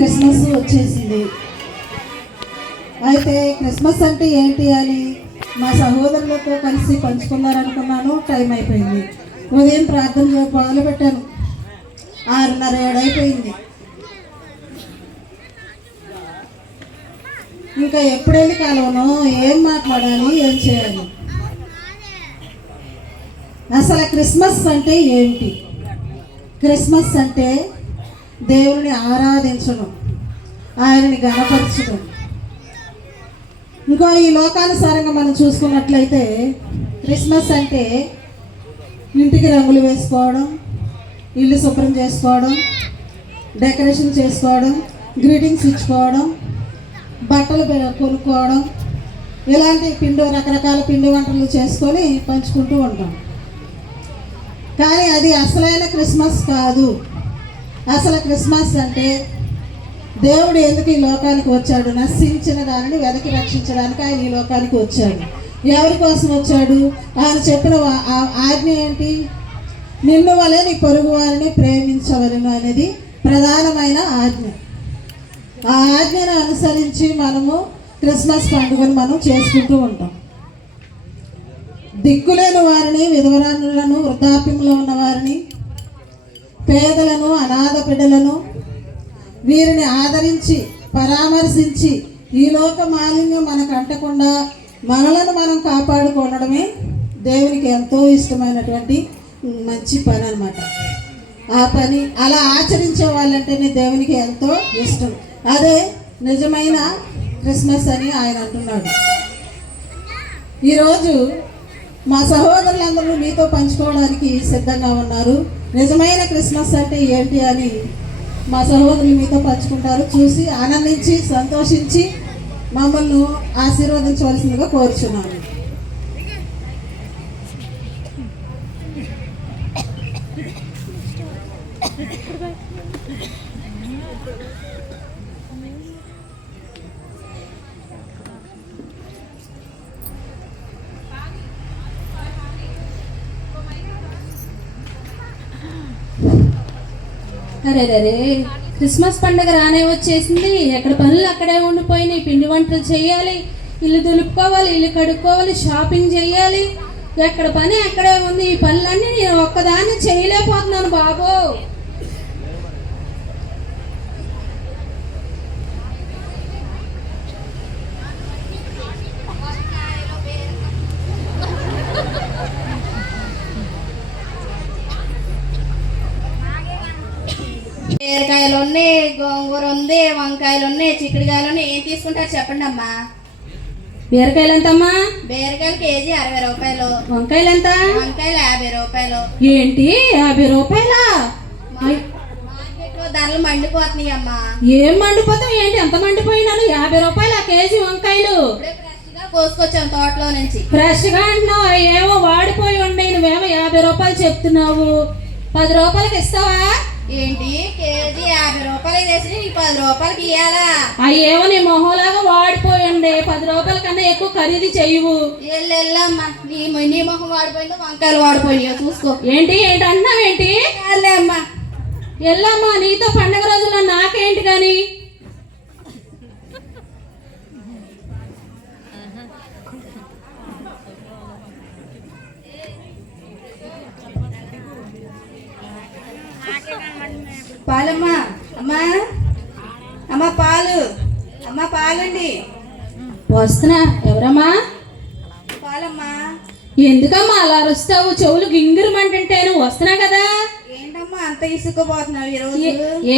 Christmas వచ్చేసింది. అయితే Christmas అంటే ఏంటి అని మా సహోదరులతో కలిసి పంచుకున్నారనుకున్నాను. టైం అయిపోయింది. ఉదయం ప్రార్థన మొదలు పెట్టాను. 6:30 అయిపోయింది. ఇంకా ఎప్పుడెళ్ళి కలవను, ఏం మాట్లాడాలి, ఏం చేయాలి. అసలు క్రిస్మస్ అంటే ఏంటి? క్రిస్మస్ అంటే దేవుని ఆరాధించడం, ఆయనని గణపరచడం. ఇంకో ఈ లోకానుసారంగా మనం చూసుకున్నట్లయితే క్రిస్మస్ అంటే ఇంటికి రంగులు వేసుకోవడం, ఇల్లు శుభ్రం చేసుకోవడం, డెకరేషన్ చేసుకోవడం, గ్రీటింగ్స్ ఇచ్చుకోవడం, బట్టలు కొనుక్కోవడం, ఇలాంటి రకరకాల పిండి వంటలు చేసుకొని పంచుకుంటూ ఉంటాం. కానీ అది అసలైన క్రిస్మస్ కాదు. అసలు క్రిస్మస్ అంటే దేవుడు ఎందుకు ఈ లోకానికి వచ్చాడు? నశించిన దానిని వెనక్కి రక్షించడానికి ఆయన ఈ లోకానికి వచ్చాడు. ఎవరి కోసం వచ్చాడు? ఆయన చెప్పిన ఆజ్ఞ ఏంటి? నిన్ను వలె నీ పొరుగు వారిని ప్రేమించవలను అనేది ప్రధానమైన ఆజ్ఞ. ఆ ఆజ్ఞను అనుసరించి మనము క్రిస్మస్ పండుగను మనం చేసుకుంటూ ఉంటాం. దిక్కులేని వారిని, విధవరాలను, వృద్ధాప్యంలో ఉన్న వారిని, పేదలను, అనాథ బిడ్డలను, వీరిని ఆదరించి పరామర్శించి ఈ లోక మాలిన్యం మనకు అంటకుండా మనలను మనం కాపాడుకోవడమే దేవునికి ఎంతో ఇష్టమైనటువంటి మంచి పని అన్నమాట. ఆ పని అలా ఆచరించే వాళ్ళంటేనే దేవునికి ఎంతో ఇష్టం. అదే నిజమైన క్రిస్మస్ అని ఆయన అంటున్నాడు. ఈరోజు మా సహోదరులందరూ మీతో పంచుకోవడానికి సిద్ధంగా ఉన్నారు. నిజమైన క్రిస్మస్ అంటే ఏంటి అని మా సహోదరులు మీతో పంచుకుంటారు. చూసి ఆనందించి సంతోషించి మమ్మల్ని ఆశీర్వదించవలసిందిగా కోరుచున్నాను. అరే క్రిస్మస్ పండుగ రానే వచ్చేసింది. ఎక్కడ పనులు అక్కడే ఉండిపోయినాయి. పిండి వంటలు చేయాలి, ఇల్లు దులుపుకోవాలి, ఇల్లు కడుక్కోవాలి, షాపింగ్ చేయాలి. ఎక్కడ పని అక్కడే ఉంది. ఈ పనులన్నీ నేను ఒక్కదాన్ని చేయలేకపోతున్నాను బాబు. బీరకాయలు ఉన్నాయి, గోంగూర ఉంది, వంకాయలు ఉన్నాయి, చిక్కుడుకాయలు ఉన్నాయి. ఏం తీసుకుంటారు చెప్పండి అమ్మా. బీరకాయలు ఎంతమ్మా? బీరకాయలు కేజీ 60 రూపాయలు. వంకాయలు ఎంత? వంకాయలు 50 రూపాయలు. ఏంటి 50 రూపాయలా? మార్కెట్ లో ధరలు మండిపోతున్నాయి అమ్మా. ఏం మండిపోతాం ఏంటి? ఎంత మండిపోయినాను? 50 రూపాయలు ఆ కేజీ వంకాయలు. ఫ్రెష్ గా కోసుకొచ్చాం తోటలో నుంచి. ఫ్రెష్ గా అంటున్నావు, ఏమో వాడిపోయి ఉండే. నువ్వేమో 50 రూపాయలు చెప్తున్నావు. 10 రూపాయలకి ఇస్తావా? ఏంటి కేజీ 50 రూపాయలు వేసి నీకు 10 రూపాయలకి ఇవ్వాలా? అయ్యేమో నీ మొహంలాగా వాడిపోయిండే. 10 రూపాయల కన్నా ఎక్కువ ఖరీదు చెయ్యవు. వెళ్ళమ్మా, నీ మొహం వాడిపోయిందో వంకాయలు వాడిపోయినాయో చూసుకో. ఏంటి అంటున్నావు ఏంటి? అమ్మా వెళ్ళమ్మా, నీతో పండగ రోజుల్లో నాకేంటి కానీ. పాలమ్మా, అమ్మా అమ్మా పాలు, అమ్మా పాలండి. వస్తున్నా. ఎవరమ్మా? పాలమ్మా. ఎందుకమ్మా అలా అరుస్తావు? చెవులు గింగిరమంటుంటేను. వస్తున్నా కదా. ఏంటమ్మా అంత ఇసుకుపోతున్నావు ఈరోజు?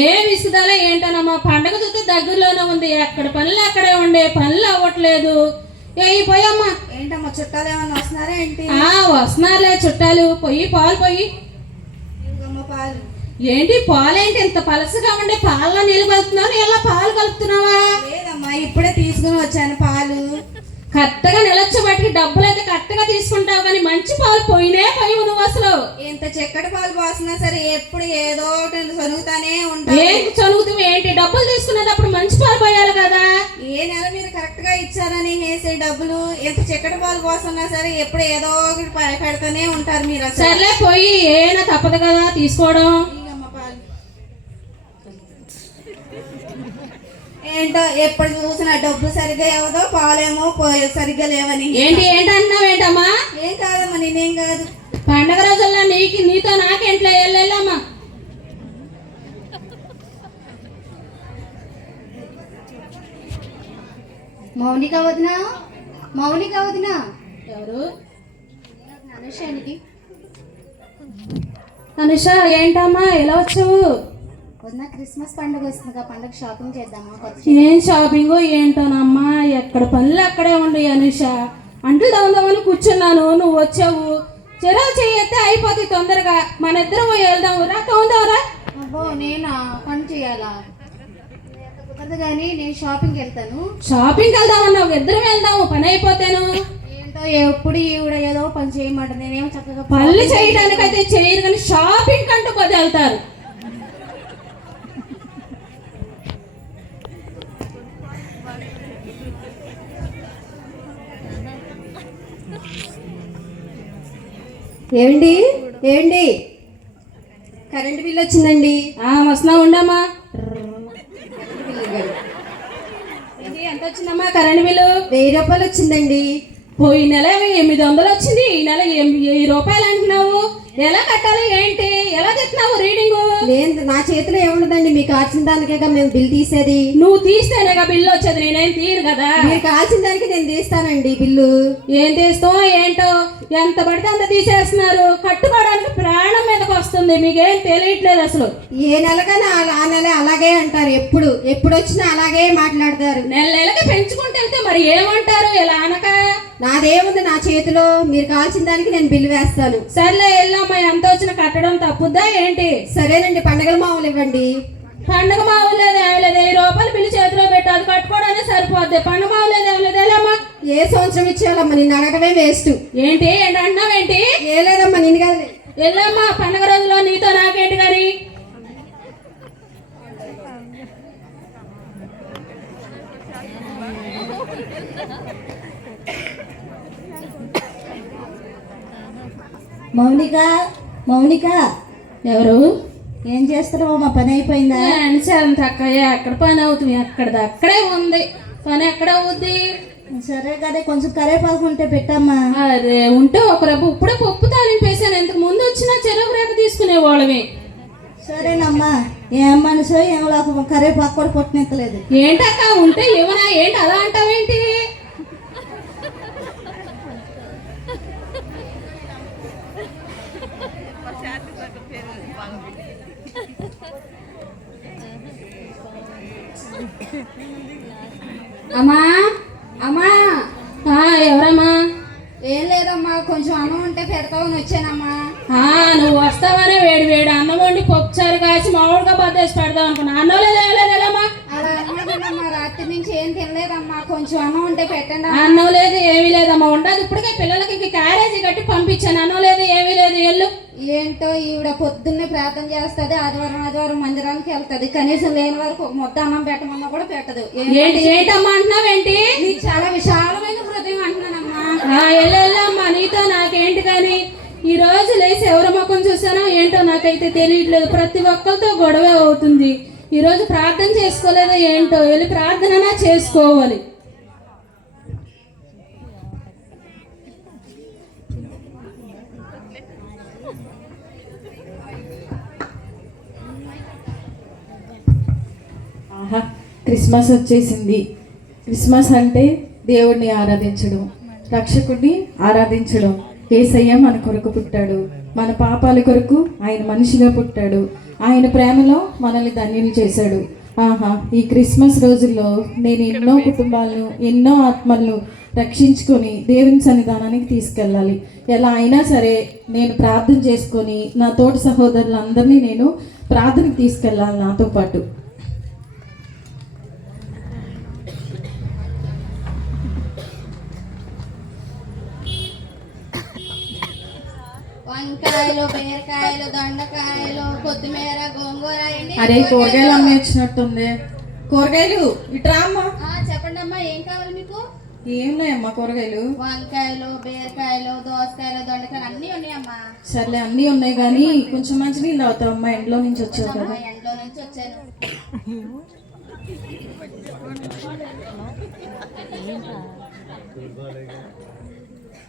ఏం ఇసుకుదాలే ఏంటనమ్మా, పండగ చూస్తే దగ్గరలోనే ఉంది. ఎక్కడ పనులు అక్కడే ఉండే, పనులు అవ్వట్లేదు. పోయమ్మా. ఏంటమ్మా చుట్టాలు ఏమన్నా వస్తున్నారా ఏంటి? వస్తున్నారులే చుట్టాలు. పాలు పొయ్యి. పాలు ఏంటి? పాలేంటి ఇంత పలసగా ఉండే? పాలలో నీళ్ళు కలుపుతున్నావు, ఇలా పాలు కలుపుతున్నావా? లేదమ్మా, ఇప్పుడే తీసుకుని వచ్చాను పాలు. కరెక్ట్గా నిలొచ్చబట్టి డబ్బులు అయితే కరెక్ట్గా తీసుకుంటావు, కానీ మంచి పాలు పోయివు నువ్వు. అసలు ఎంత చక్కటి పాలు పోసినా సరే ఎప్పుడు ఏదో ఒకటి చదువుతానే ఉంటా. ఏంటి చదువుతావు ఏంటి? డబ్బులు తీసుకునేటప్పుడు మంచి పాలు పోయాలి కదా. ఏ నెల మీరు కరెక్ట్ గా ఇచ్చారని వేసే డబ్బులు ఎంత చక్కటి పాలు పోస్తున్నా సరే ఎప్పుడు ఏదో ఒకటి పెడతానే ఉంటారు మీరు. సర్లే పోయి, ఏనా తప్పదు కదా తీసుకోవడం. ఏంటో ఎప్పుడు చూసినా డబ్బు సరిగ్గా ఇవ్వదో పాలేమో సరిగ్గా లేవని. ఏంటంటున్నావు ఏంటమ్మా? ఏం కాదమ్మా, నేనేం కాదు. పండగ రోజుల్లో నీతో నాకేంట్లో వెళ్ళమ్మా. మౌనిక వదిన, మౌనిక వదిన. ఎవరు? అనుషానికి. అనుష ఏంటమ్మా ఎలా వచ్చావు? వదిన క్రిస్మస్ పండుగ వస్తుంది, పండుగ షాపింగ్ చేద్దామా? ఏం షాపింగ్ ఏంటోనమ్మా, ఎక్కడ పనులు అక్కడే ఉండి అనుష. అంట్లు దౌదామని కూర్చున్నాను, నువ్వు వచ్చావు. చెరలు చేయొత్తే అయిపోతుంది తొందరగా. మన ఇద్దరం పోయి వెళ్దాము రా, తోందావురా. అబ్బో నేనా పని చేయాలా? కుదరదు కానీ నేను షాపింగ్కి వెళ్తాను. షాపింగ్కి వెళ్దామన్నావు, ఇద్దరం వెళ్దాము పని అయిపోతేను. ఏంటో ఎప్పుడు ఈవిడ ఏదో పని చేయమంట, నేనేమో చక్కగా పనులు చేయడానికి అయితే చేయరు కానీ షాపింగ్ అంటూ పోతే వెళ్తారు. ఏమండి ఏమండి కరెంట్ బిల్ వచ్చిందండి. వస్తున్నా ఉండమ్మా. ఎంత వచ్చిందమ్మా కరెంట్ బిల్లు? 1000 రూపాయలు వచ్చిందండి. పోయిన నెల 800 వచ్చింది, ఈ నెల 1000 రూపాయలు అంటున్నావు. ఎలా కట్టాలి ఏంటి, ఎలా తెచ్చినావు రీడింగు? నేను నా చేతిలో ఏముండదండి, మీకు కాల్చిన దానికేగా మేము బిల్ తీసేది. నువ్వు తీస్తేనేగా బిల్లు వచ్చేది, నేనేం తీయను కదా. మీరు కాల్చిన దానికి నేను తీస్తానండి బిల్లు. ఏం తీస్తావు ఏంటో, ఎంత పడితే అంత తీసేస్తున్నారు. కట్టుకోవడానికి ప్రాణం మీదకి వస్తుంది, మీకేం తెలియట్లేదు అసలు. ఏ నెలకైనా ఆ నెల అలాగే అంటారు, ఎప్పుడు వచ్చినా అలాగే మాట్లాడతారు. నెలకి పెంచుకుంటే వెళ్తే మరి ఏమంటారు ఇలా అనక? నాదేముంది నా చేతిలో, మీరు కాల్చిన దానికి నేను బిల్లు వేస్తాను. సర్లే వెళ్ళమ్మా, ఎంత వచ్చినా కట్టడం తప్పుద్దా ఏంటి? సరేనండి, పండగల మామూలు ఇవ్వండి. పండుగ మామూలు లేదు ఏమి లేదు, 1000 రూపాయలు బిల్లు చేతిలో పెట్టు, అది కట్టుకోవడానికి సరిపోద్ది. పండుగ మామూలు లేదు ఏమి లేదు, వెళ్ళమ్మా. ఏ సంవత్సరం ఇచ్చేయాలమ్మా, నిన్ను అడగడమే వేస్ట్. ఏంటి అంటున్నావు ఏంటి? ఏ లేదమ్మా, నిన్ను కాదు. వెళ్ళమ్మా, పండుగ రోజుల్లో నీతో నాకేంటి కానీ. మౌనిక, మౌనిక. ఎవరు? ఏం చేస్తున్నావు? మా పని అయిపోయిందా? అంత అక్కయ్య ఎక్కడ పని అవుతుంది, అక్కడది అక్కడే ఉంది. పని ఎక్కడ అవుద్ది? సరే కదా, కొంచెం కరేపాకు ఉంటే పెట్టమ్మా. అరే ఉంటే ఒక రేపు ఇప్పుడే పప్పు తాలింపేసాను, ఇంతకు ముందు వచ్చిన చెరుకు రేఖ తీసుకునేవాళ్ళమే. సరేనమ్మా. ఏం మనిషో ఏం లేక కరేపాకు కూడా పొట్టనెత్తలేదు. ఏంటక్క ఉంటే ఏమన్నా ఏంటి అలా అంటావేంటి? అమ్మా అమ్మా. ఎవరమ్మా? ఏం లేదమ్మా, కొంచెం అన్నం ఉంటే పెడతామని వచ్చానమ్మా. నువ్వు వస్తావనే వేడి వేడి అన్నం వండి పప్పుచారు కాసి మామూలుగా బద్దేసి పెడదాం అనుకున్నా. అన్నం లేదమ్మా. అలా అన్నదమ్మా, రాత్రి నుంచి ఏం తినలేదమ్మా, కొంచెం అన్నం ఉంటే పెట్టండి. అన్నం లేదు ఏమీ లేదమ్మా, ఉండదు. ఇప్పటికే పిల్లలకి ఇంక క్యారేజీ కట్టి పంపించాను. అన్నం లేదు ఏమీ లేదు, ఎల్లు. ఏంటో ఈవిడ పొద్దున్నే ప్రార్థన చేస్తుంది, ఆదివారం మందిరానికి వెళ్తుంది, కనీసం లేని వరకు ఒక ముద్ద అన్నం పెట్టమన్నా కూడా పెట్టదు. ఏంటమ్మా అంటున్నావేంటి? నీకు చాలా విశాలమైన హృదయం అంటున్నానమ్మా. వెళ్ళమ్మా, నీతో నాకేంటి కానీ. ఈ రోజు లేచి ఎవరి ముఖం చూసానో ఏంటో నాకైతే తెలియట్లేదు, ప్రతి ఒక్కరితో గొడవ అవుతుంది. ఈరోజు ప్రార్థన చేసుకోలేదో ఏంటో, వెళ్ళి ప్రార్థన చేసుకోవాలి. క్రిస్మస్ వచ్చేసింది. క్రిస్మస్ అంటే దేవుడిని ఆరాధించడం, రక్షకుడిని ఆరాధించడం. యేసయ్య మన కొరకు పుట్టాడు, మన పాపాల కొరకు ఆయన మనిషిగా పుట్టాడు. ఆయన ప్రేమలో మనల్ని ధన్యులు చేశాడు. ఈ క్రిస్మస్ రోజుల్లో నేను ఎన్నో కుటుంబాలను, ఎన్నో ఆత్మలను రక్షించుకొని దేవుని సన్నిధానానికి తీసుకెళ్ళాలి. ఎలా అయినా సరే నేను ప్రార్థన చేసుకొని నా తోటి సహోదరులందరినీ నేను ప్రార్థనకు తీసుకెళ్ళాలి నాతో పాటు. వంకాయలు, బీరకాయలు, దొండకాయలు, కొత్తిమీర, గోంగూర. అరే కూరగాయలు అమ్మే వచ్చినట్టుంది. కూరగాయలు ఇట్రా అమ్మా. చెప్పండి అమ్మా, ఏం కావాలి మీకు? ఏమున్నాయమ్మా కూరగాయలు? వంకాయలు, బీరకాయలు, దోసకాయలు, దొండకాయలు అన్నీ ఉన్నాయమ్మా. సర్లే అన్నీ ఉన్నాయి కానీ కొంచెం మంచి నీళ్ళు అవుతావు అమ్మా, ఎండలో నుంచి వచ్చావు కదా. ఎండలో నుంచి వచ్చాను.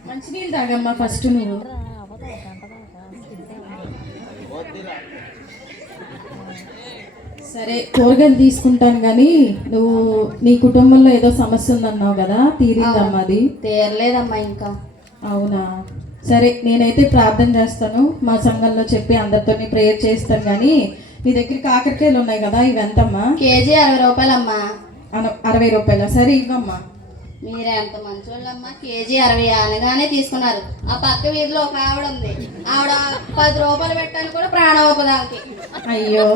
మంచినీళ్ళు తాగమ్మా ఫస్ట్ నువ్వు. సరే కూరగాయలు తీసుకుంటాను కానీ నువ్వు నీ కుటుంబంలో ఏదో సమస్య ఉందన్నావు కదా, తీరిందమ్మా అది? తీరలేదమ్మా ఇంకా. అవునా, సరే నేనైతే ప్రార్థన చేస్తాను, మా సంఘంలో చెప్పి అందరితో ప్రేయర్ చేస్తాను. కానీ నీ దగ్గర కాకరకాయలు ఉన్నాయి కదా, ఇవి ఎంతమ్మా? కేజీ 60 రూపాయలమ్మా. 60 రూపాయలు. సరే ఇవ్వమ్మా. మీరే ఎంత మంచోళ్ళమ్మా, కేజీ 60 అనగానే తీసుకున్నారు. ఆ పక్క వీధిలో ఒక ఆవిడ ఉంది, ఆవిడ 10 రూపాయలు పెట్టాను కూడా ప్రాణోపదానికి. అయ్యో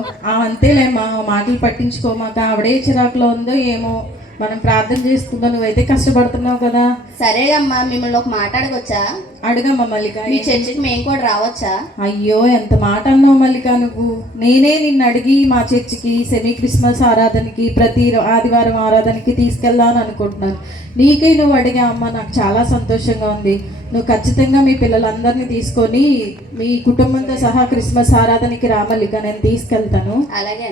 అంతేలేమ్మా, మాటలు పట్టించుకోమాక. ఆవిడే చిరాకులో ఉందో ఏమో, మనం ప్రార్థన చేసుకుందాం. నువ్వైతే కష్టపడుతున్నావు కదా. సరే అమ్మా, మిమ్మల్ని ఒక మాట అడగొచ్చా? అడుగమ్మా మల్లిక. మీ చర్చికి మేము కూడా రావచ్చా? అయ్యో ఎంత మాట అన్నావు మల్లిక నువ్వు. నేనే నిన్ను అడిగి మా చర్చికి సెమీ క్రిస్మస్ ఆరాధనకి ప్రతి ఆదివారం ఆరాధనకి తీసుకెళ్దామని అనుకుంటున్నాను. నీకై నువ్వు అడిగా అమ్మ, నాకు చాలా సంతోషంగా ఉంది. నువ్వు ఖచ్చితంగా మీ పిల్లలందరినీ తీసుకొని మీ కుటుంబంతో సహా క్రిస్మస్ ఆరాధనకి రా మల్లిక, నేను తీసుకెళ్తాను. అలాగే.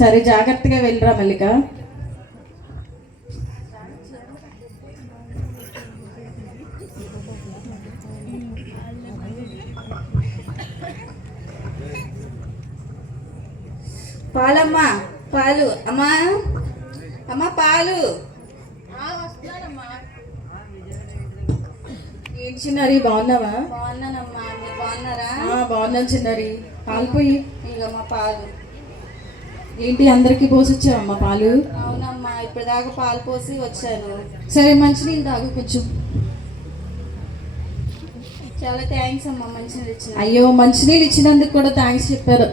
సరే జాగ్రత్తగా వెళ్ళరా మల్లిక. పాలమ్మా, పాలు అమ్మా, అమ్మా పాలు. ఏంటి చిన్నారి, బాగున్నావా? బాగున్నానమ్మా, మీరు బాగున్నారా? బాగున్నాను చిన్నారి. పాలు పోయి. ఇగమ్మా పాలు. ఏంటి అందరికి పోసొచ్చావమ్మా పాలు? అవునమ్మా, ఇప్పటిదాకా పాలు పోసి వచ్చాను. సరే మంచినీళ్ళు తాగు కొంచెం. చాలా థ్యాంక్స్ అమ్మా, మంచినీళ్ళు ఇచ్చిన. అయ్యో మంచినీళ్ళు ఇచ్చినందుకు కూడా థ్యాంక్స్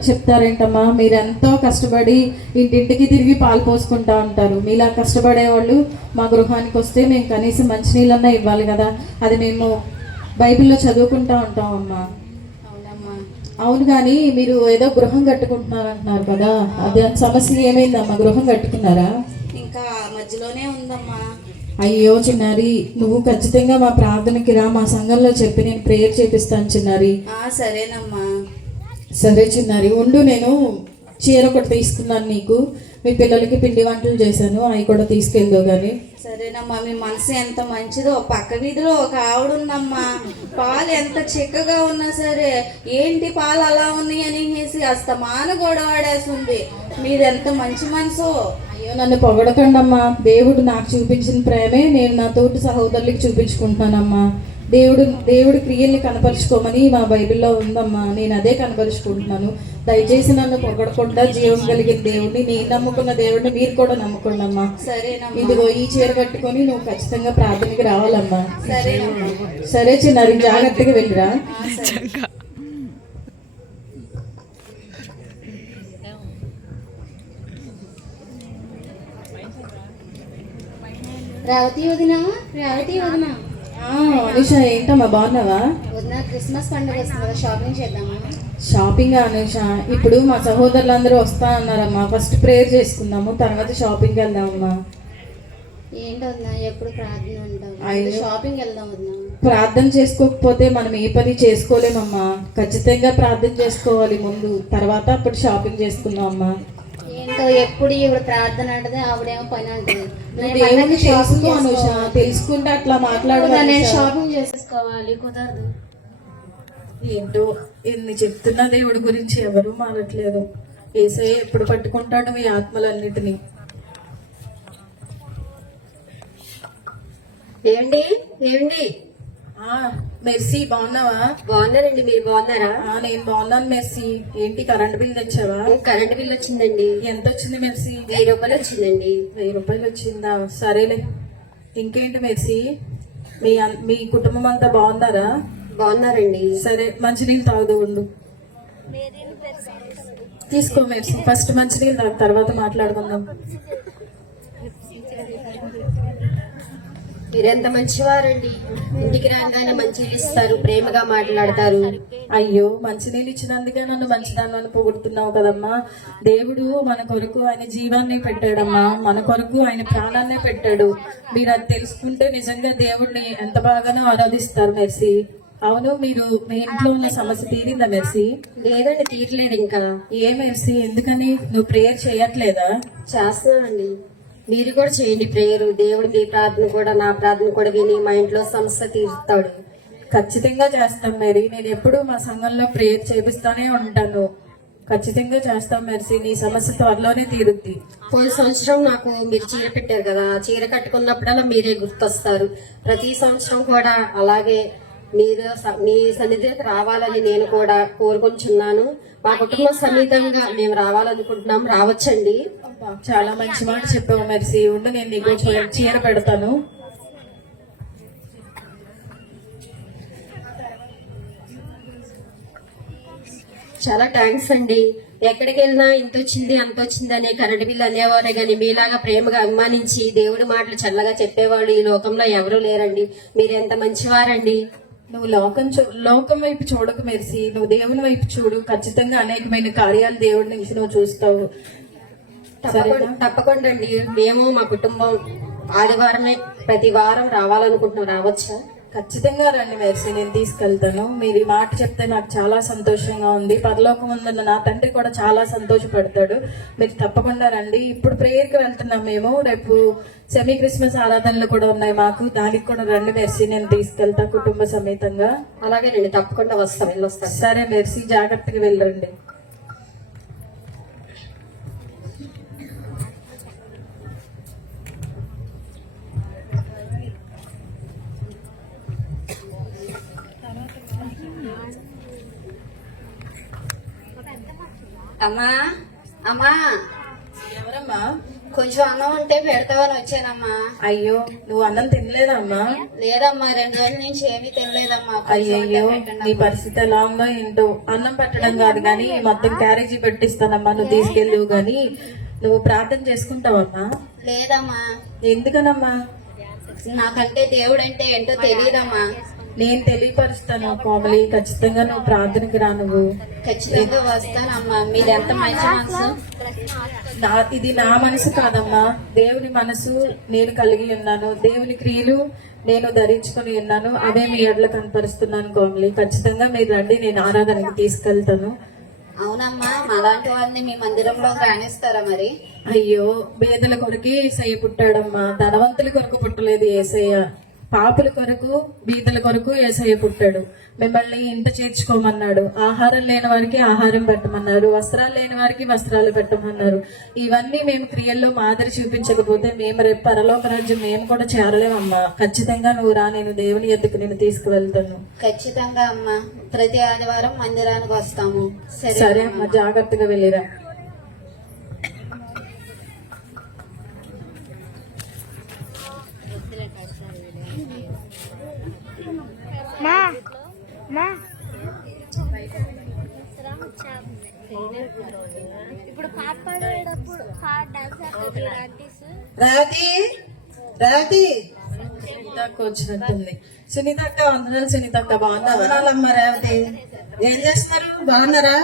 చెప్తారేంటమ్మా? మీరు ఎంతో కష్టపడి ఇంటింటికి తిరిగి పాలు పోసుకుంటా ఉంటారు. మీలా కష్టపడే వాళ్ళు మా గృహానికి వస్తే మేము కనీసం మంచినీళ్ళన్నా ఇవ్వాలి కదా. అది మేము బైబిల్లో చదువుకుంటా ఉంటామమ్మా. అవునమ్మా. అవును, కానీ మీరు ఏదో గృహం కట్టుకుంటున్నారంటున్నారు కదా, అది సమస్య ఏమైందమ్మా? గృహం కట్టుకున్నారా? ఇంకా మధ్యలోనే ఉందమ్మా. అయ్యో చిన్నారి, నువ్వు ఖచ్చితంగా మా ప్రార్థనకి రా, మా సంఘంలో చెప్పి నేను ప్రేయర్ చేపిస్తాను చిన్నారి. సరేనమ్మా. సరే చిన్నారి ఉండు, నేను చీర ఒకటి తీసుకున్నాను నీకు. మీ పిల్లలకి పిండి వంటలు చేశాను, అవి కూడా తీసుకెళ్దో కానీ. సరేనమ్మా, మీ మనసు ఎంత మంచిదో. పక్క వీధిలో ఒక ఆవిడ ఉందమ్మా, పాలు ఎంత చిక్కగా ఉన్నా సరే ఏంటి పాలు అలా ఉన్నాయి అనేసి అస్తమాన గొడవాడేస్తుంది. మీది ఎంత మంచి మనసు. అయ్యో నన్ను పొగడకండమ్మా, దేవుడు నాకు చూపించిన ప్రేమే నేను నా తోటి సహోదరులకి చూపించుకుంటున్నానమ్మా. దేవుడి క్రియల్ని కనపరుచుకోమని మా బైబిల్లో ఉందమ్మా, నేను అదే కనపరుచుకుంటున్నాను. దయచేసి నన్ను పొగడకుండా జీవం కలిగిన దేవుడిని, నేను నమ్ముకున్న దేవుడిని మీరు కూడా నమ్ముకోండమ్మా. సరేనమ్మా. ఇదిగో ఈ చీర కట్టుకొని నువ్వు ఖచ్చితంగా ప్రార్థనకి రావాలమ్మా. సరేనమ్మా. సరే చిన్నారి, జాగ్రత్తగా వెళ్ళిరా. రేవతి వదినా, రేవతి వదినా. అనుష ఏంటమ్మా, బాగున్నావా? వదినా, క్రిస్మస్ పండుగ వస్తుంది కదా, షాపింగ్ చేద్దామా? షాపింగ్ అనుష, ఇప్పుడు మా సహోదరులందరూ వస్తా అన్నారమ్మా. ఫస్ట్ ప్రేయర్ చేసుకుందాము, తర్వాత షాపింగ్కి వెళ్దామమ్మా. ఏంటి వదినా ఎప్పుడు ప్రార్థన ఉంటావు? షాపింగ్ వెళ్దాం వదినా. ప్రార్థన చేసుకోకపోతే మనం ఏ పని చేసుకోలేమమ్మా. ఖచ్చితంగా ప్రార్థన చేసుకోవాలి ముందు, తర్వాత అప్పుడు షాపింగ్ చేసుకుందామమ్మా. ఏంటో ఎప్పుడు ఈవిడ ప్రార్థన అంటే ఆవిడేమో పని అంటుంది. దేవుని తెలుసుకో అనుష, తెలుసుకుంటే అట్లా మాట్లాడాలి. నేను షాపింగ్ చేసుకోవాలి, కుదరదు. ఏంటో ఎన్ని చెప్తున్నా దేవుడి గురించి ఎవరు మారట్లేదు. యేసయ్య ఎప్పుడు పట్టుకుంటాడు ఈ ఆత్మలన్నిటినీ. ఏమండి ఏమండి మెర్సీ బాగున్నావా? బాగున్నారండి, మీరు బాగున్నారా? నేను బాగున్నాను మెర్సీ. ఏంటి కరెంట్ బిల్ తెచ్చావా? కరెంట్ బిల్ వచ్చిందండి. ఎంత వచ్చింది మెర్సీ? 1000 రూపాయలు వచ్చిందండి. 1000 రూపాయలు వచ్చిందా? సరేలే. ఇంకేంటి మెర్సీ, మీ కుటుంబం అంతా బాగున్నారా? బాగున్నారండి. సరే మంచినీళ్ళు తాగుతూ ఉండు. తీసుకో మెర్సీ, ఫస్ట్ మంచినీళ్ళు తాగు, తర్వాత మాట్లాడుకుందాం. మీరెంత మంచివారండి, ఇంటికి రాగానే మంచిగా ఇస్తారు, ప్రేమగా మాట్లాడతారు. అయ్యో మంచినీళ్ళు ఇచ్చినందుకే నన్ను మంచిదాన్ని పొగుడుతున్నావు కదమ్మా. దేవుడు మన కొరకు ఆయన జీవాన్ని పెట్టాడమ్మా, మన కొరకు ఆయన ప్రాణాన్నే పెట్టాడు. మీరు అది తెలుసుకుంటే నిజంగా దేవుడిని ఎంత బాగానో ఆరాధిస్తారు మెర్సీ. అవును, మీరు మీ ఇంట్లో ఉన్న సమస్య తీరిందా మెర్సీ? లేదండి, తీరలేదు ఇంకా. ఏ మెర్సీ, ఎందుకని? నువ్వు ప్రేయర్ చేయట్లేదా? చేస్తున్నానండి. మీరు కూడా చేయండి ప్రేయర్. దేవుడు మీ ప్రార్థన కూడా నా ప్రార్థన కూడా విని మా ఇంట్లో సమస్య తీరుస్తాడు. ఖచ్చితంగా చేస్తాం మేరీ. నేను ఎప్పుడు మా సంఘంలో ప్రేయర్ చేపిస్తానే ఉంటాను. ఖచ్చితంగా చేస్తాం మెర్సీ. నీ సమస్య త్వరలోనే తీరుద్ది. పోయిన సంవత్సరం నాకు మీరు చీర పెట్టారు కదా, ఆ చీర కట్టుకున్నప్పుడల్లా మీరే గుర్తొస్తారు. ప్రతి సంవత్సరం కూడా అలాగే మీరు మీ సన్నిధికి రావాలని నేను కూడా కోరుకుంటున్నాను. మా కుటుంబ సమేతంగా మేము రావాలనుకుంటున్నాం. రావచ్చండి. చాలా మంచి మాట చెప్పావు మెర్సీ. ఉండు, నేను నీకు చీర పెడతాను. చాలా థ్యాంక్స్ అండి. ఎక్కడికి వెళ్ళినా ఇంత వచ్చింది అంత వచ్చింది అనే కరెంట్ బిల్లు అనేవారే కానీ మీలాగా ప్రేమగా అభిమానించి దేవుడి మాటలు చల్లగా చెప్పేవాళ్ళు ఈ లోకంలో ఎవరూ లేరండి. మీరు ఎంత మంచివారండి. నువ్వు లోకం వైపు చూడకు మెర్సీ. నువ్వు దేవుని వైపు చూడు. ఖచ్చితంగా అనేకమైన కార్యాలు దేవుడి నుంచి నువ్వు చూస్తావు. తప్పకుండా అండి. మేము మా కుటుంబం ఆదివారమే ప్రతి వారం రావాలనుకుంటున్నాం. రావచ్చా? ఖచ్చితంగా రండి మెర్సీ, నేను తీసుకెళ్తాను. మీరు ఈ మాట చెప్తే నాకు చాలా సంతోషంగా ఉంది. పరలోకం ఉందన్న నా తండ్రి కూడా చాలా సంతోషపడతాడు. మీరు తప్పకుండా రండి. ఇప్పుడు ప్రేయర్కి వెళ్తున్నాం మేము. రేపు సెమీ క్రిస్మస్ ఆరాధనలు కూడా ఉన్నాయి మాకు. దానికి కూడా రండి మెర్సీ, నేను తీసుకెళ్తా కుటుంబ సమేతంగా. అలాగే రండి, తప్పకుండా వెళ్ళొస్తాను. సరే మెర్సీ, జాగ్రత్తగా వెళ్ళండి. అమ్మా అమ్మా, ఎవరమ్మా? కొంచెం అన్నం ఉంటే పెడతావని వచ్చానమ్మా. అయ్యో, నువ్వు అన్నం తినలేదమ్మా? లేదమ్మా, 2 రోజుల నుంచి ఏమీ తినలేదమ్మా. అయ్యో, నీ పరిస్థితి ఎలా ఉందో ఏంటో. అన్నం పెట్టడం కాదు కానీ మొత్తం క్యారేజీ పెట్టిస్తానమ్మా, నువ్వు తీసుకెళ్ళవు గాని. నువ్వు ప్రార్థన చేసుకుంటావమ్మా? లేదమ్మా. ఎందుకనమ్మా? నాకంటే దేవుడు అంటే ఏంటో తెలియదమ్మా. నేను తెలియపరుస్తాను కోమలి. ఖచ్చితంగా నువ్వు ప్రార్థనకి రా. నువ్వు ఖచ్చితంగా వస్తానమ్మా. మీది ఎంత మంచి మనసు. ఇది నా మనసు కాదమ్మా, దేవుని మనసు నేను కలిగి ఉన్నాను. దేవుని క్రియలు నేను ధరించుకొని ఉన్నాను. అవే మీ ఎడల కనపరుస్తున్నాను కోమలి. ఖచ్చితంగా మీరు రండి, నేను ఆరాధనకి తీసుకెళ్తాను. అవునమ్మా, మాలాంటి వాళ్ళని మీ మందిరంలో రాణిస్తారా మరి? అయ్యో, బేదల కొరకే ఏసయ్య పుట్టాడమ్మా. ధనవంతుల కొరకు పుట్టలేదు ఏసయ్య. పాపుల కొరకు, బీదల కొరకు ఏసయ్య పుట్టాడు. మిమ్మల్ని ఇంట చేర్చుకోమన్నాడు. ఆహారం లేని వారికి ఆహారం పెట్టమన్నారు. వస్త్రాలు లేని వారికి వస్త్రాలు పెట్టమన్నారు. ఇవన్నీ మేము క్రియల్లో మాదిరి చూపించకపోతే మేము రేపు పరలోక రాజ్యం మేము కూడా చేరలేమమ్మా. ఖచ్చితంగా నువ్వు రా, నేను దేవుని ఎద్దుకు నేను తీసుకువెళ్తాను. ఖచ్చితంగా అమ్మా, ప్రతి ఆదివారం మందిరానికి వస్తాము. సరే అమ్మా, జాగ్రత్తగా వెళ్ళిరా. రావతి రావతి సునీతక్క వచ్చినట్టుంది. సునీత అక్క, వందనాలు. సునీత అక్క బాగున్నావా? వందనాలమ్మ. రావతి ఏం చేస్తున్నారు? బాగున్నారా?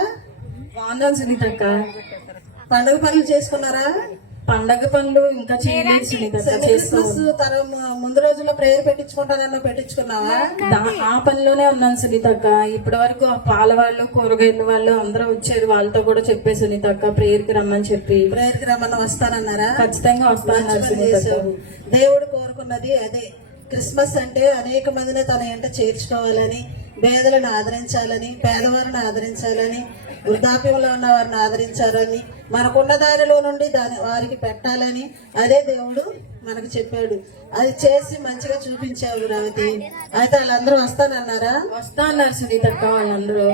బాగున్నాను సునీత అక్క. పండుగ పనులు చేసుకున్నారా? పండగ పనులు ఇంకా చేయలేదు సునీత అక్క, చేసుకోవాలి. తన ముందు రోజుల్లో ప్రేయర్ పెట్టించుకుంటానన్నా పెట్టించుకున్నావా? ఆ పనిలోనే ఉన్నాను సునీత అక్క. ఇప్పటి వరకు ఆ పాల వాళ్ళు, కూరగాయల వాళ్ళు అందరూ వచ్చారు. వాళ్ళతో కూడా చెప్పే సునీత అక్క ప్రేయర్ కి రమ్మని చెప్పి. ప్రేయర్ కి రమ్మన్నా వస్తానన్నారా? ఖచ్చితంగా వస్తానన్నారు సునీత అక్క. దేవుడు కోరుకున్నది అదే. క్రిస్మస్ అంటే అనేక మందిని తన ఎంట చేర్చుకోవాలని, పేదలను ఆదరించాలని, పేదవారిని ఆదరించాలని, వృద్ధాప్యంలో ఉన్న వారిని ఆదరించాలని, మనకున్న దానిలో నుండి వారికి పెట్టాలని అదే దేవుడు మనకు చెప్పాడు. అది చేసి మంచిగా చూపించావు రావతి. అయితే వాళ్ళందరూ వస్తానన్నారా? వస్తా అన్నారు సునీత అక్క వాళ్ళందరూ.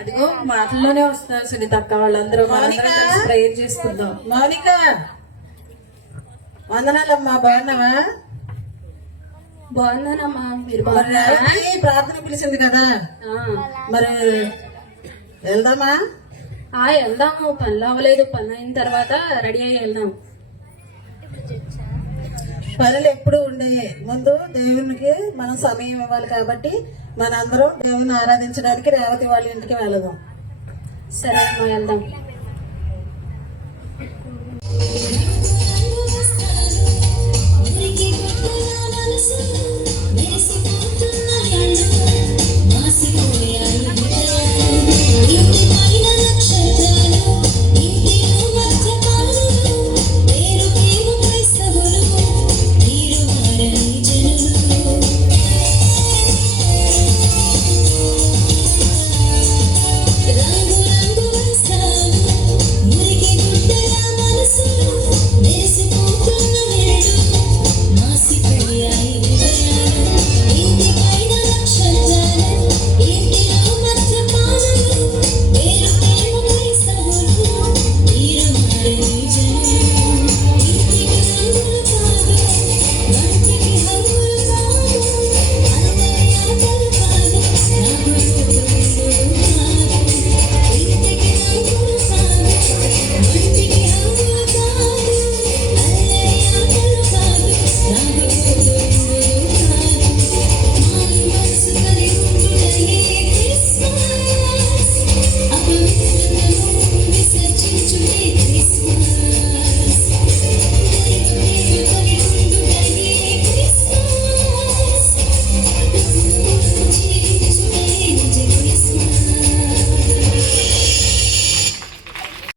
అదిగో మాటల్లోనే వస్తారు సునీత అక్క వాళ్ళందరూ. ప్రేయర్ చేసుకుందాం. మౌనిక, వందనాలమ్మా. బాగున్నావా? బాగున్నానమ్మా, మీరు ప్రార్థన పిలిచింది కదా, మరి వెళ్దామా? వెళ్దాము. పనులు అవ్వలేదు, పని అయిన తర్వాత రెడీ అయ్యి వెళ్దాం. పనులు ఎప్పుడు ఉండే ముందు దేవునికి మనం సమయం ఇవ్వాలి కాబట్టి మనందరం దేవుని ఆరాధించడానికి రేవతి వాళ్ళ ఇంటికి వెళదాం. సరే అమ్మా, వెళ్దాం.